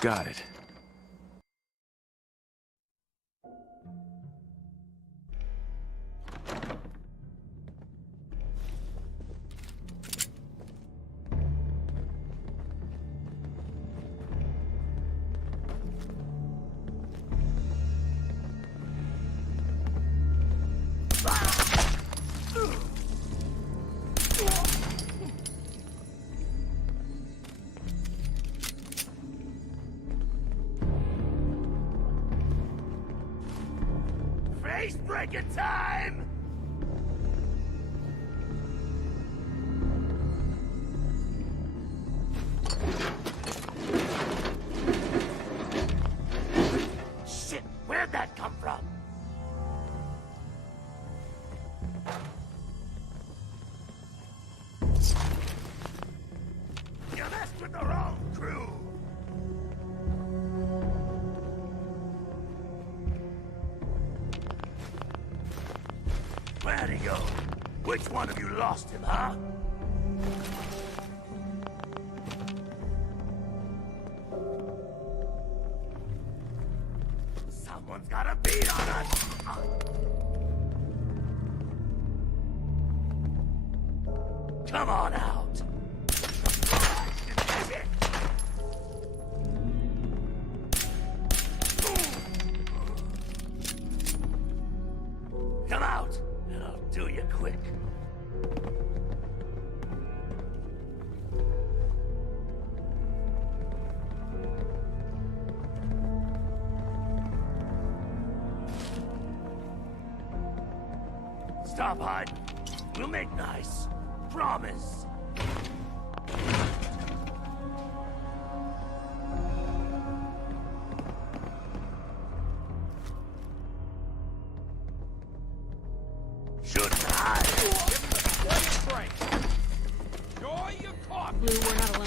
Got it. Face breaking time! Shit, where'd that come from? You messed with the wrong crew! Where'd he go? Which one of you lost him, huh? Someone's got a beat on us! Come on out! Come out, and I'll do you quick. Stop hiding. We'll make nice. Promise. Shouldn't hide. Joy, you caught Blue, we're not alone.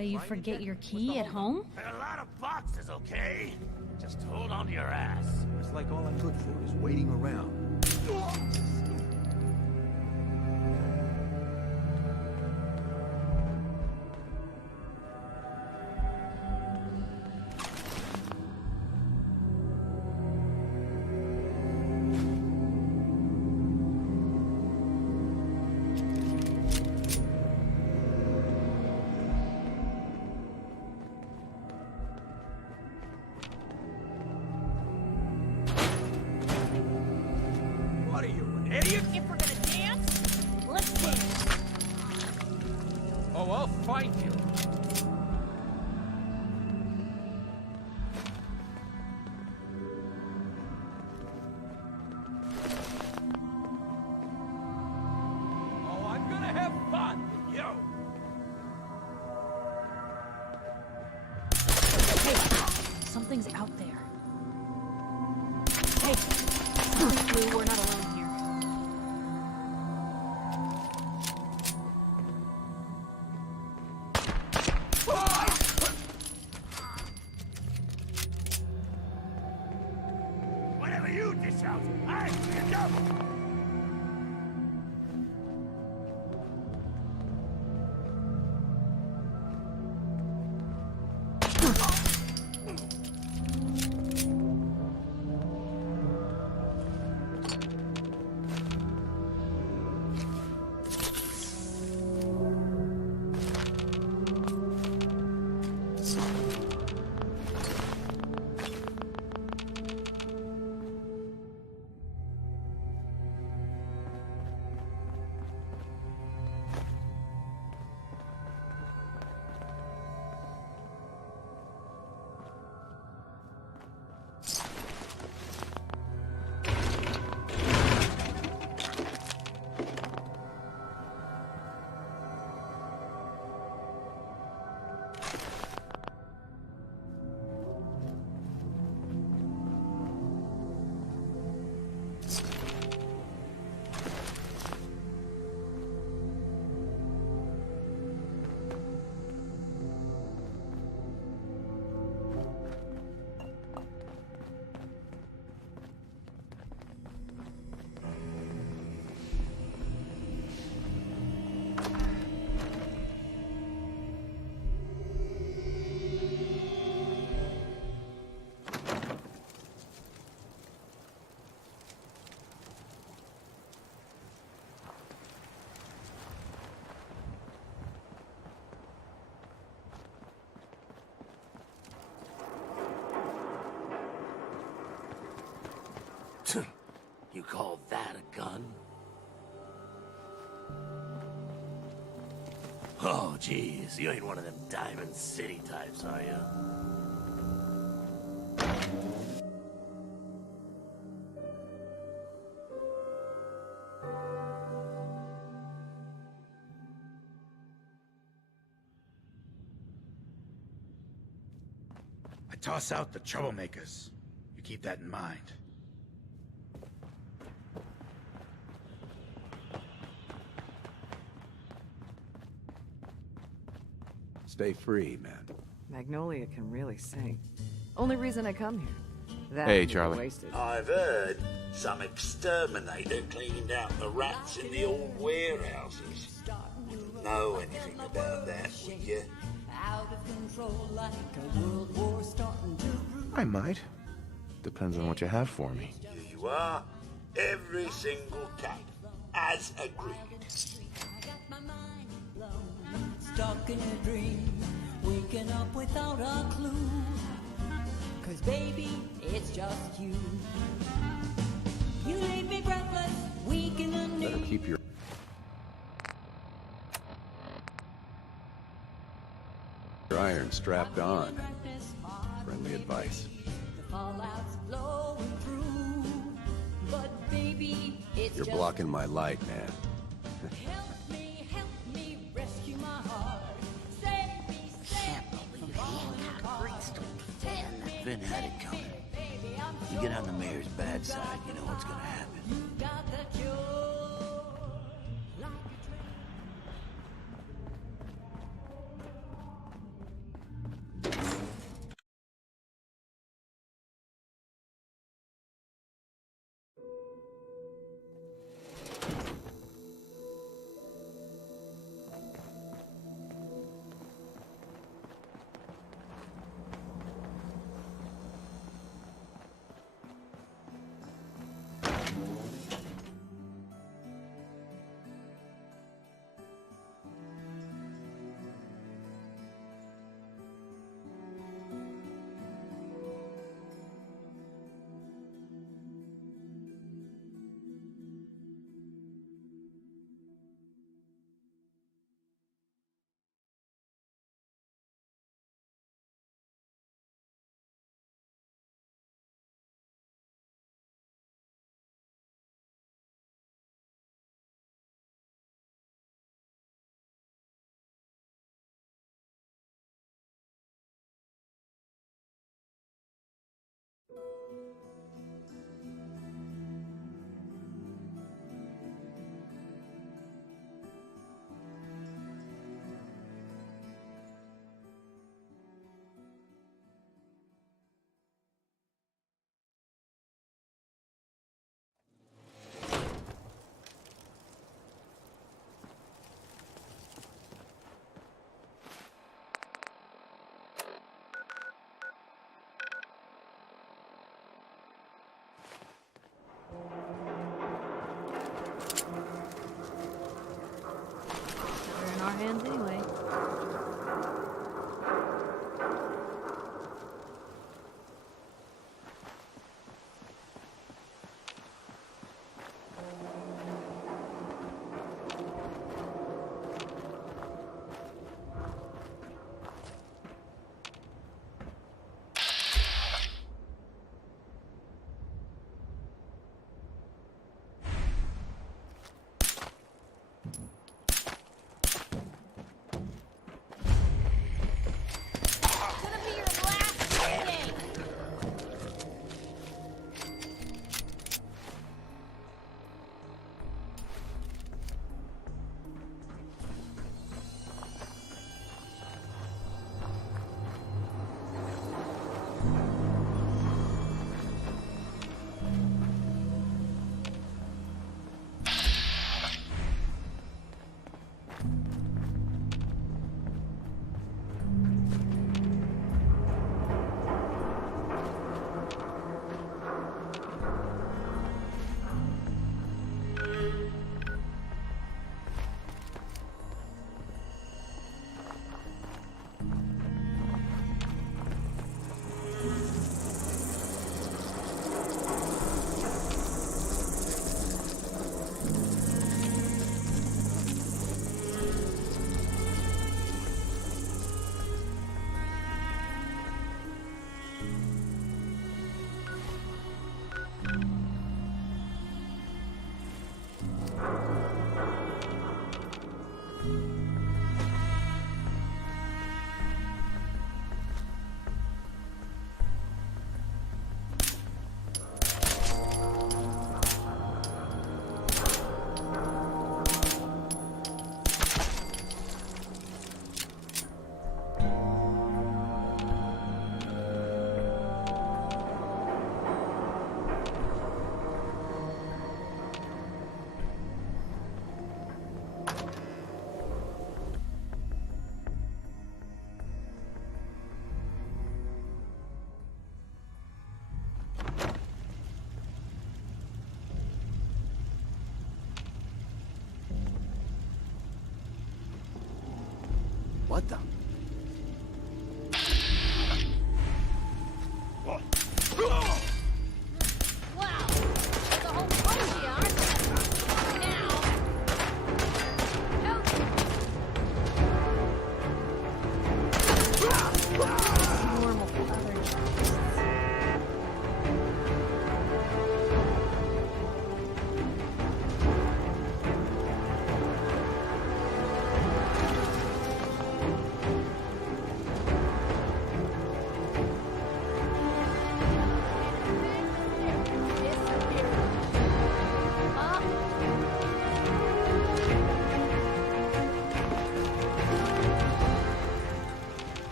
You forget your key at home? There are a lot of boxes, okay? Just hold on to your ass. It's like all I'm good for is waiting around. What are you, an idiot? If we're gonna dance, let's dance. Oh, I'll find you. Oh, I'm gonna have fun with you. Hey, something's out there. Hey, something's blue. We're not alone here. Whatever you dish out, I stand up. You call that a gun? Oh, geez, you ain't one of them Diamond City types, are you? I toss out the troublemakers. You keep that in mind. Stay free, man. Magnolia can really sing. Only reason I come here. That Hey, would be Charlie. wasted. I've heard some exterminator cleaned out the rats in the old warehouses. Wouldn't know anything about that, would you? I might. Depends on what you have for me. Here you are, every single cat, as agreed. Stuck in a dream, waking up without a clue. 'Cause baby, it's just you. You leave me breathless, weak in the Better knee. keep your iron strapped on. Friendly advice. The fallout's blowing through. But baby, it's You're just blocking my light, man. help me, rescue my heart. Save me, from falling apart. Finn had it coming. You get on the mayor's bad side, you know what's gonna happen. You got the cure. Like a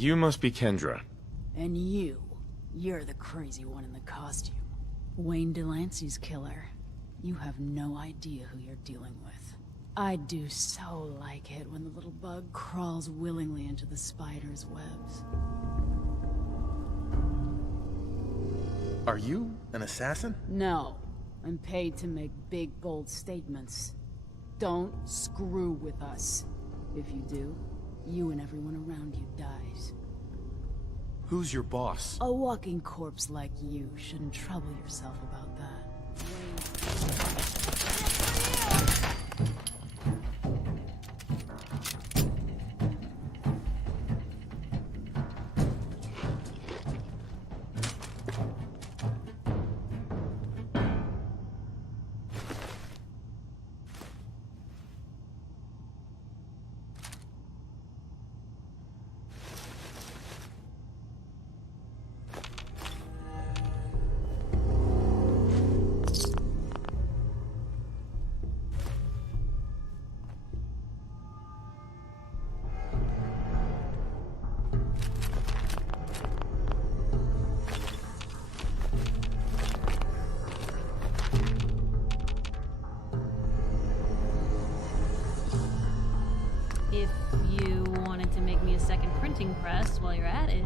You must be Kendra. And you're the crazy one in the costume. Wayne Delancey's killer. You have no idea who you're dealing with. I do so like it when the little bug crawls willingly into the spider's webs. Are you an assassin? No. I'm paid to make big, bold statements. Don't screw with us. If you do, you and everyone around you dies. Who's your boss? A walking corpse like you shouldn't trouble yourself about that. If you wanted to make me a second printing press while you're at it.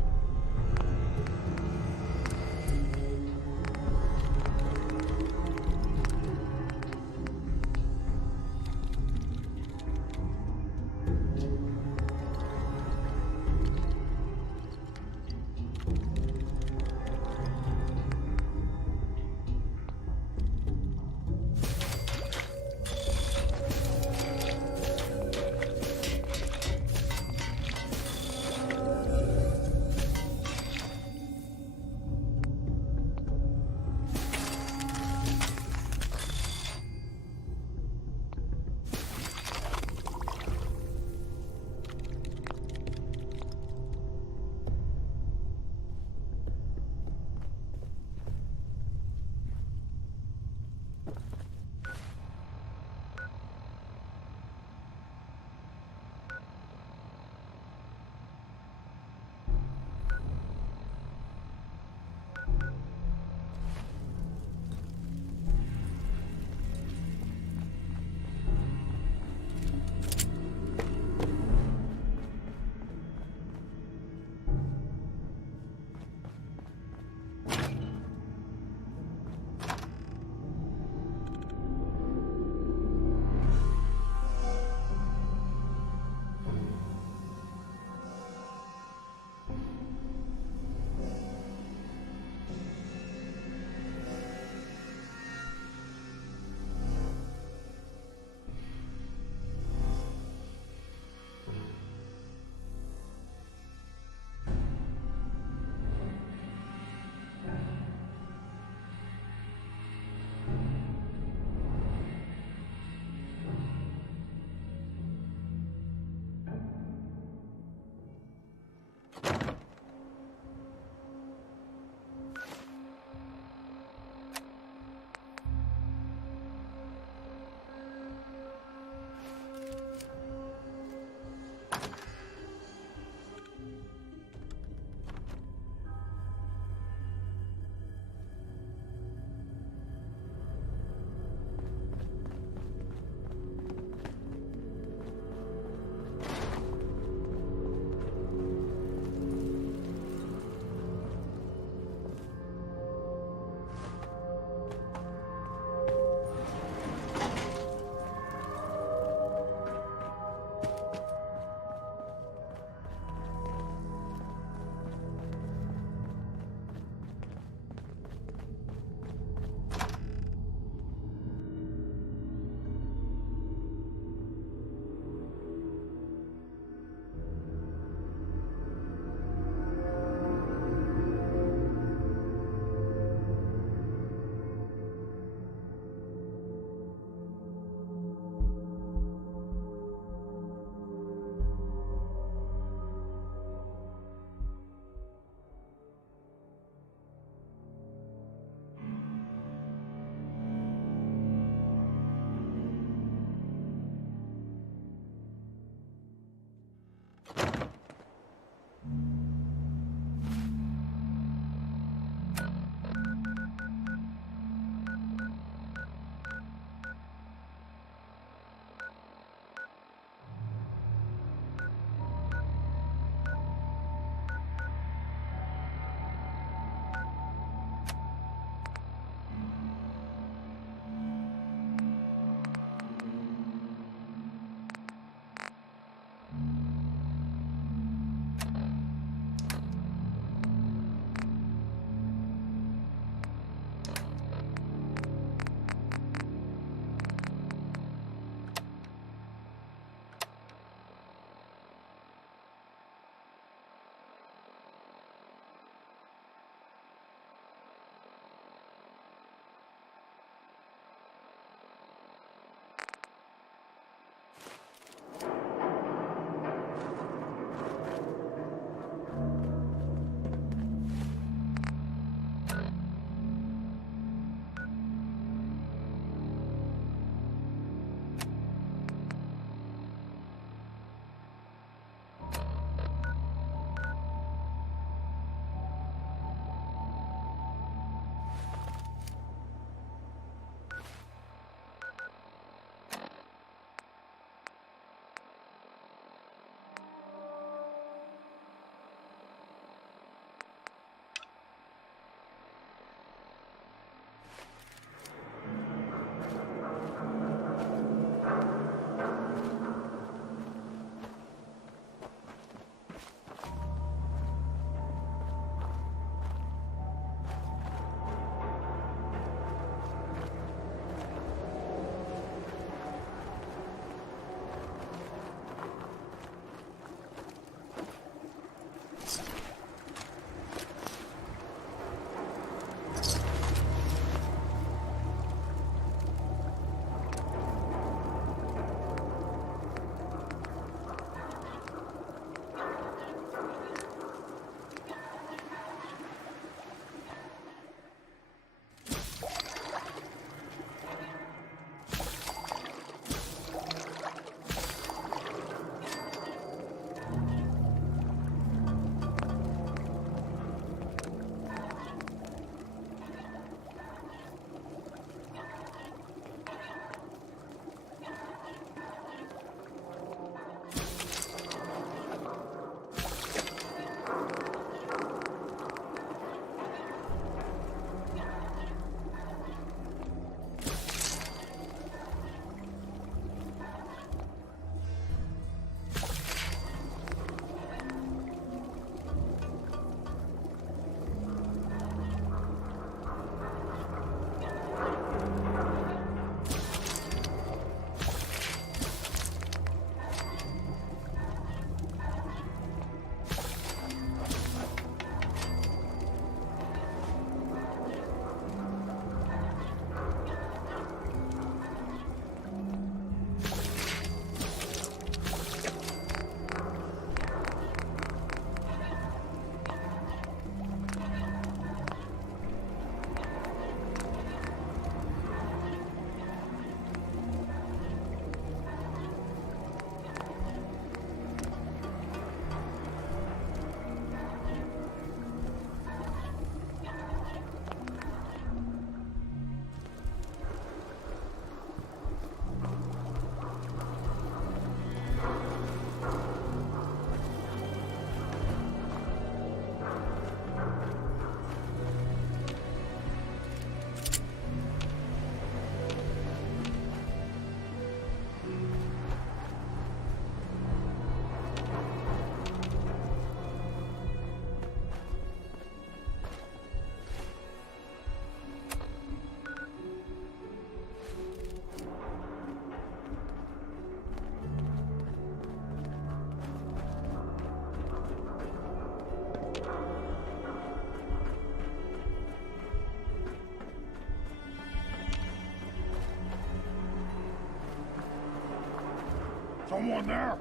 Someone there?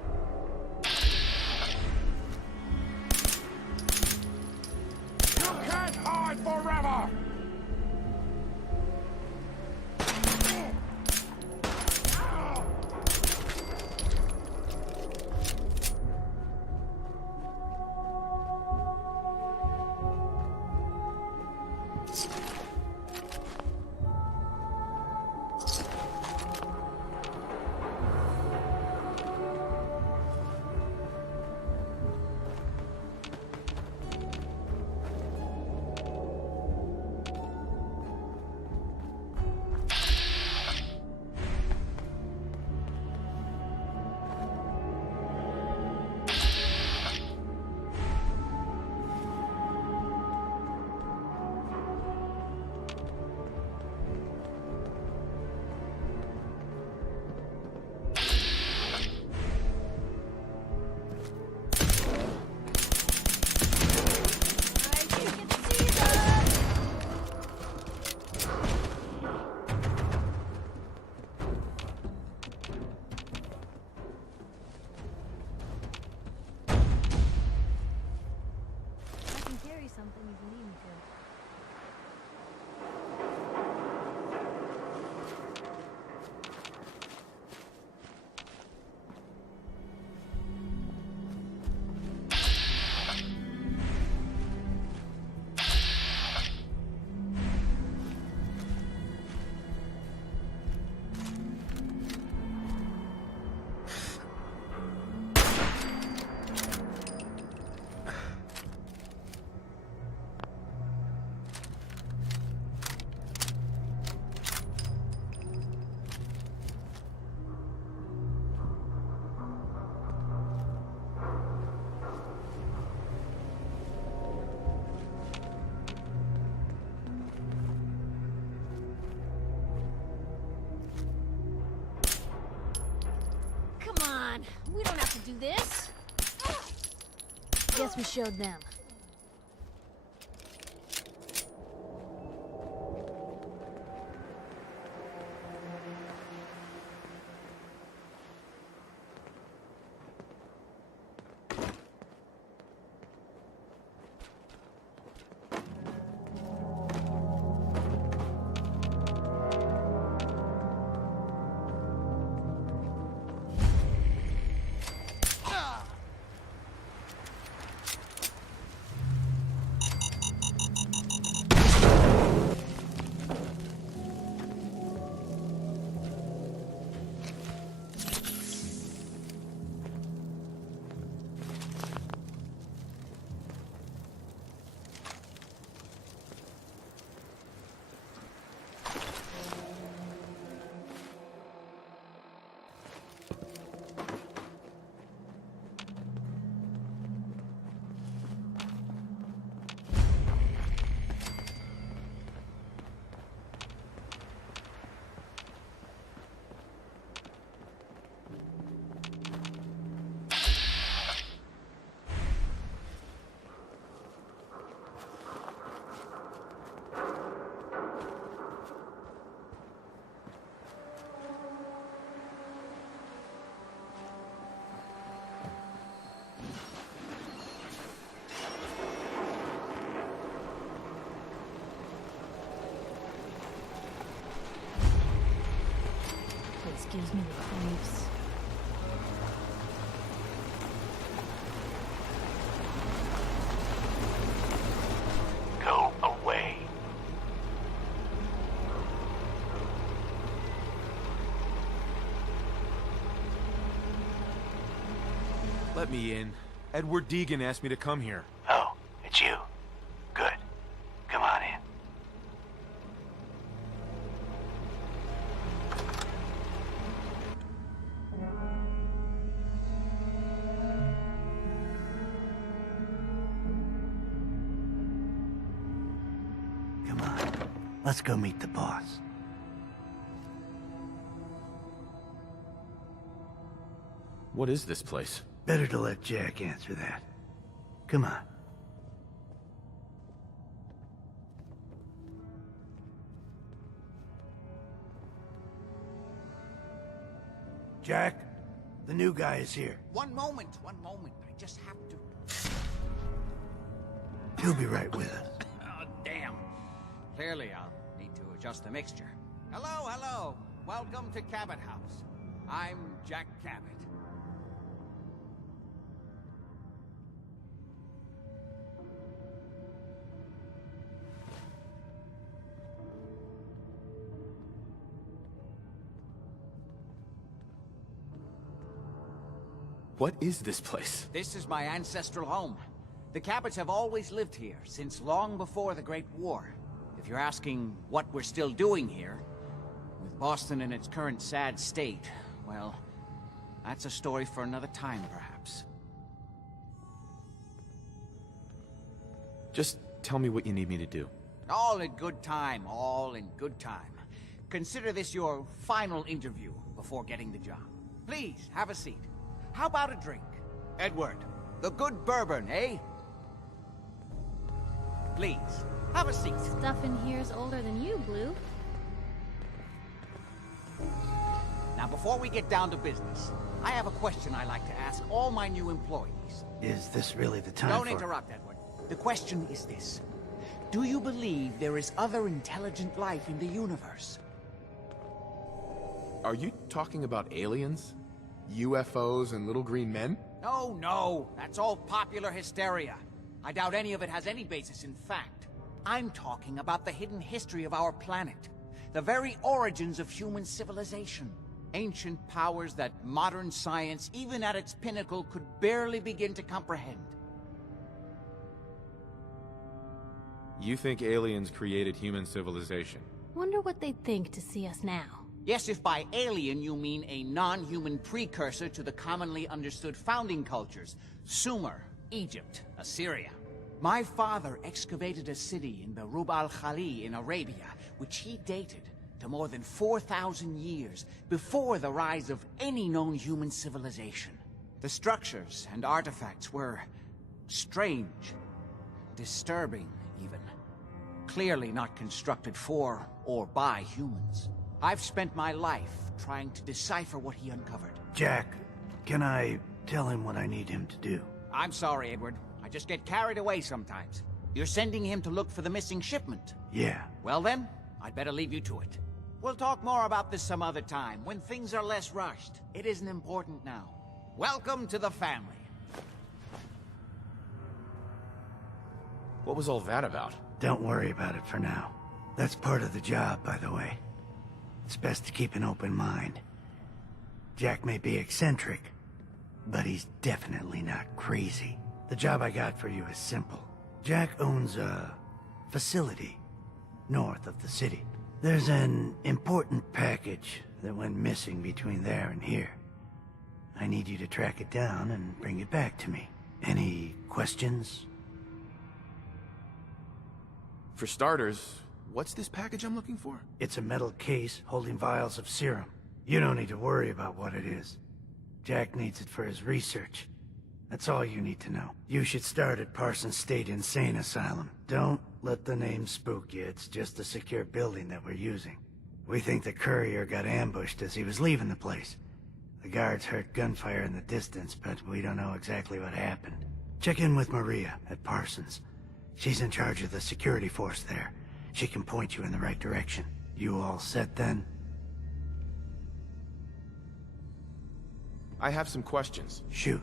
You can't hide forever! Something if you need me to. We don't have to do this. Guess we showed them. Gives me the creeps. Go away. Let me in. Edward Deegan asked me to come here. Oh, it's you. Good. Come on in. Let's go meet the boss. What is this place? Better to let Jack answer that. Come on. Jack? The new guy is here. One moment. I just have to... He'll be right with us. Oh, damn. Clearly, I'll need to adjust the mixture. Hello. Welcome to Cabot House. I'm Jack Cabot. What is this place? This is my ancestral home. The Cabots have always lived here, since long before the Great War. If you're asking what we're still doing here, with Boston in its current sad state, well, that's a story for another time, perhaps. Just tell me what you need me to do. All in good time, Consider this your final interview before getting the job. Please, have a seat. How about a drink? Edward, the good bourbon, eh? Please, have a seat. Stuff in here's older than you, Blue. Now, before we get down to business, I have a question I like to ask all my new employees. Is this really the time Don't interrupt, Edward. The question is this. Do you believe there is other intelligent life in the universe? Are you talking about aliens? UFOs and little green men? No, that's all popular hysteria. I doubt any of it has any basis in fact. I'm talking about the hidden history of our planet. The very origins of human civilization. Ancient powers that modern science, even at its pinnacle, could barely begin to comprehend. You think aliens created human civilization? Wonder what they'd think to see us now. Yes, if by alien you mean a non-human precursor to the commonly understood founding cultures. Sumer, Egypt, Assyria. My father excavated a city in the Rub al-Khali in Arabia, which he dated to more than 4,000 years before the rise of any known human civilization. The structures and artifacts were strange, disturbing even. Clearly not constructed for or by humans. I've spent my life trying to decipher what he uncovered. Jack, can I tell him what I need him to do? I'm sorry, Edward. I just get carried away sometimes. You're sending him to look for the missing shipment? Yeah. Well then, I'd better leave you to it. We'll talk more about this some other time, when things are less rushed. It isn't important now. Welcome to the family. What was all that about? Don't worry about it for now. That's part of the job, by the way. It's best to keep an open mind. Jack may be eccentric, but he's definitely not crazy. The job I got for you is simple. Jack owns a facility north of the city. There's an important package that went missing between there and here. I need you to track it down and bring it back to me. Any questions? For starters, what's this package I'm looking for? It's a metal case holding vials of serum. You don't need to worry about what it is. Jack needs it for his research. That's all you need to know. You should start at Parsons State Insane Asylum. Don't let the name spook you. It's just a secure building that we're using. We think the courier got ambushed as he was leaving the place. The guards heard gunfire in the distance, but we don't know exactly what happened. Check in with Maria at Parsons. She's in charge of the security force there. She can point you in the right direction. You all set then? I have some questions. Shoot.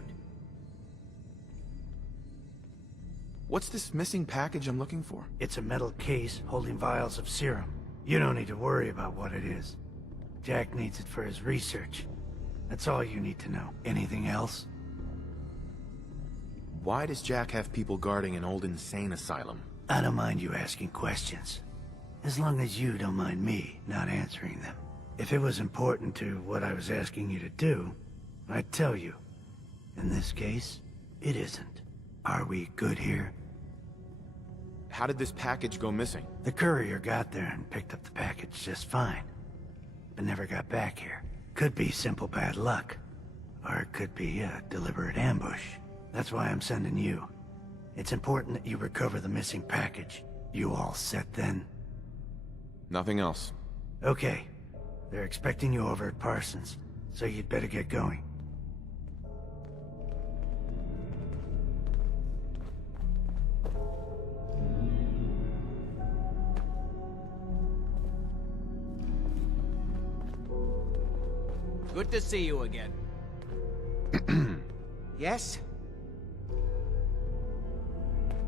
What's this missing package I'm looking for? It's a metal case holding vials of serum. You don't need to worry about what it is. Jack needs it for his research. That's all you need to know. Anything else? Why does Jack have people guarding an old insane asylum? I don't mind you asking questions. As long as you don't mind me not answering them. If it was important to what I was asking you to do, I'd tell you. In this case, it isn't. Are we good here? How did this package go missing? The courier got there and picked up the package just fine, but never got back here. Could be simple bad luck, or it could be a deliberate ambush. That's why I'm sending you. It's important that you recover the missing package. You all set then? Nothing else. Okay. They're expecting you over at Parsons, so you'd better get going. Good to see you again. Yes?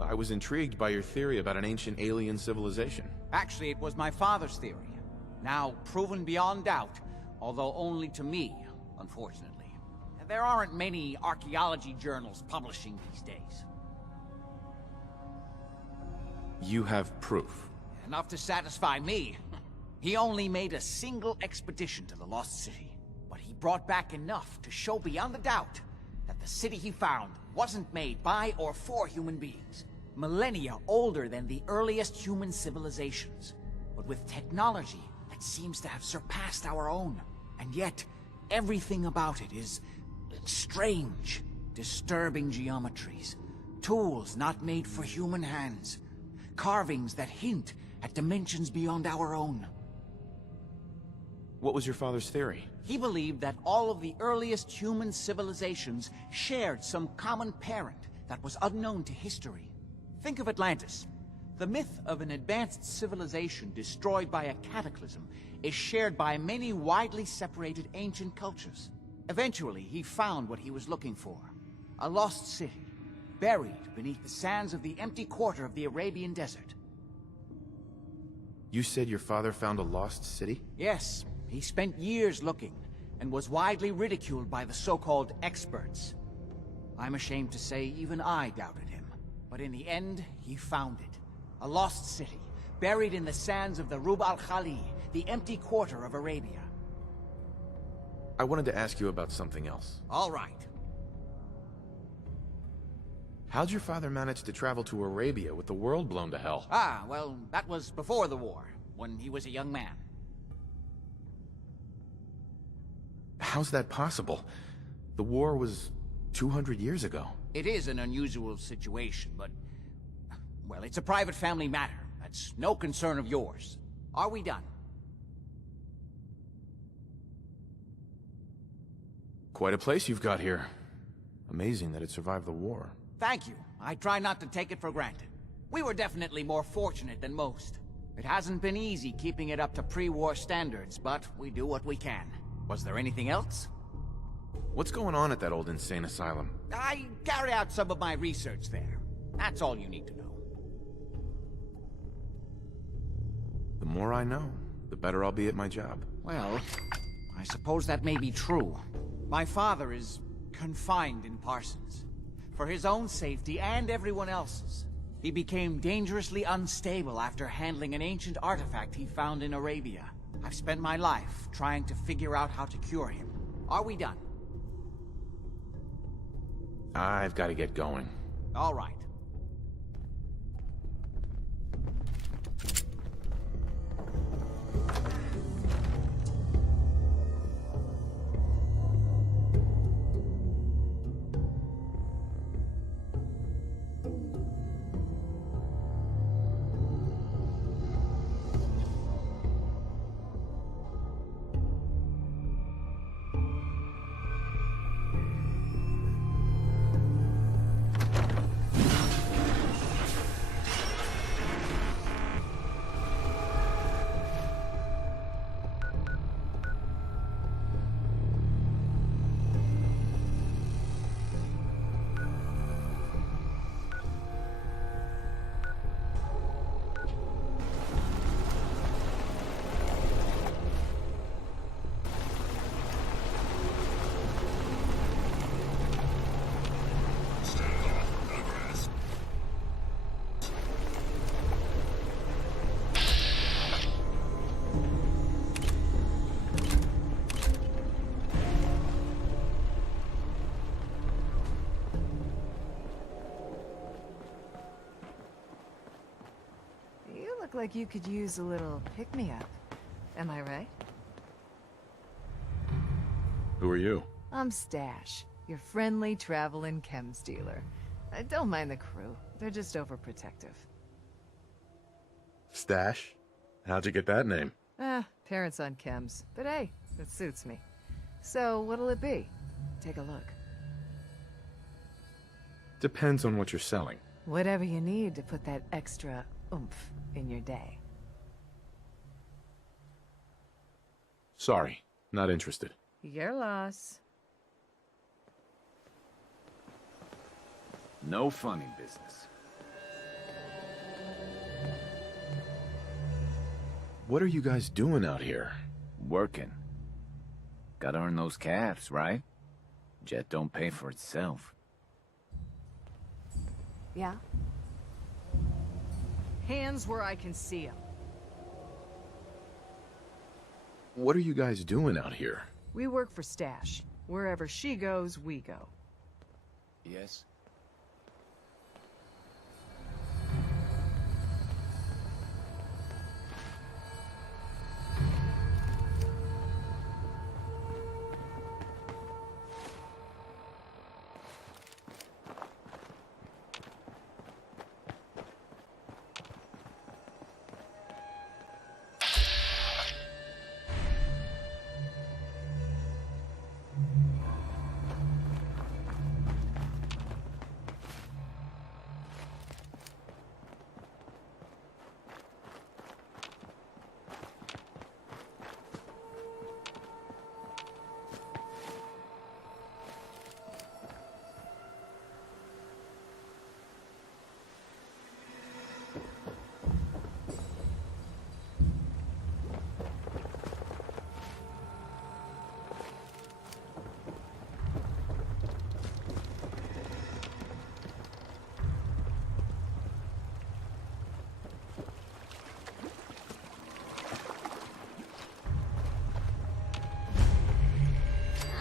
I was intrigued by your theory about an ancient alien civilization. Actually, it was my father's theory. Now proven beyond doubt, although only to me, unfortunately. There aren't many archaeology journals publishing these days. You have proof. Enough to satisfy me. He only made a single expedition to the Lost City, but he brought back enough to show beyond a doubt that the city he found wasn't made by or for human beings. Millennia older than the earliest human civilizations, but with technology that seems to have surpassed our own. And yet, everything about it is strange, disturbing geometries, tools not made for human hands, carvings that hint at dimensions beyond our own. What was your father's theory? He believed that all of the earliest human civilizations shared some common parent that was unknown to history. Think of Atlantis. The myth of an advanced civilization destroyed by a cataclysm is shared by many widely separated ancient cultures. Eventually, he found what he was looking for. A lost city, buried beneath the sands of the empty quarter of the Arabian desert. You said your father found a lost city? Yes, he spent years looking, and was widely ridiculed by the so-called experts. I'm ashamed to say even I doubted him. But in the end, he found it. A lost city, buried in the sands of the Rub al-Khali, the empty quarter of Arabia. I wanted to ask you about something else. All right. How'd your father manage to travel to Arabia with the world blown to hell? Ah, well, that was before the war, when he was a young man. How's that possible? The war was 200 years ago. It is an unusual situation, but... well, it's a private family matter. That's no concern of yours. Are we done? Quite a place you've got here. Amazing that it survived the war. Thank you. I try not to take it for granted. We were definitely more fortunate than most. It hasn't been easy keeping it up to pre-war standards, but we do what we can. Was there anything else? What's going on at that old insane asylum? I carry out some of my research there. That's all you need to know. The more I know, the better I'll be at my job. Well, I suppose that may be true. My father is confined in Parsons. For his own safety and everyone else's. He became dangerously unstable after handling an ancient artifact he found in Arabia. I've spent my life trying to figure out how to cure him. Are we done? I've got to get going. All right. Like you could use a little pick-me-up. Am I right? Who are you? I'm Stash, your friendly traveling chems dealer. I don't mind the crew. They're just overprotective. Stash? How'd you get that name? Parents on chems. But hey, it suits me. So, what'll it be? Take a look. Depends on what you're selling. Whatever you need to put that extra oomph in your day. Sorry, not interested. Your loss. No funny business. What are you guys doing out here? Working. Gotta earn those calves, right? Jet don't pay for itself. Yeah? Hands where I can see them. What are you guys doing out here? We work for Stash. Wherever she goes, we go. Yes?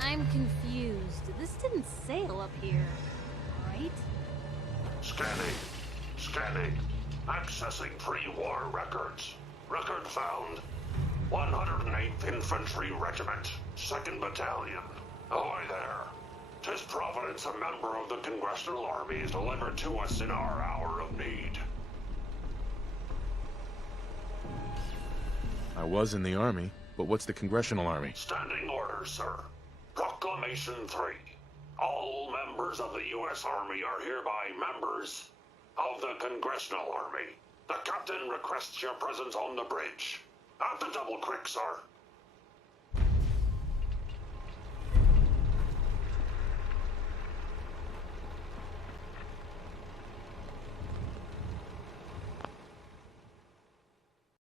I'm confused. This didn't sail up here, right? Scanning. Scanning. Accessing pre-war records. Record found. 108th Infantry Regiment, 2nd Battalion. Ahoy there. 'Tis Providence, a member of the Congressional Army, is delivered to us in our hour of need. I was in the Army, but what's the Congressional Army? Standing orders, sir. Proclamation 3. All members of the U.S. Army are hereby members of the Congressional Army. The captain requests your presence on the bridge. At the Double Creek, sir.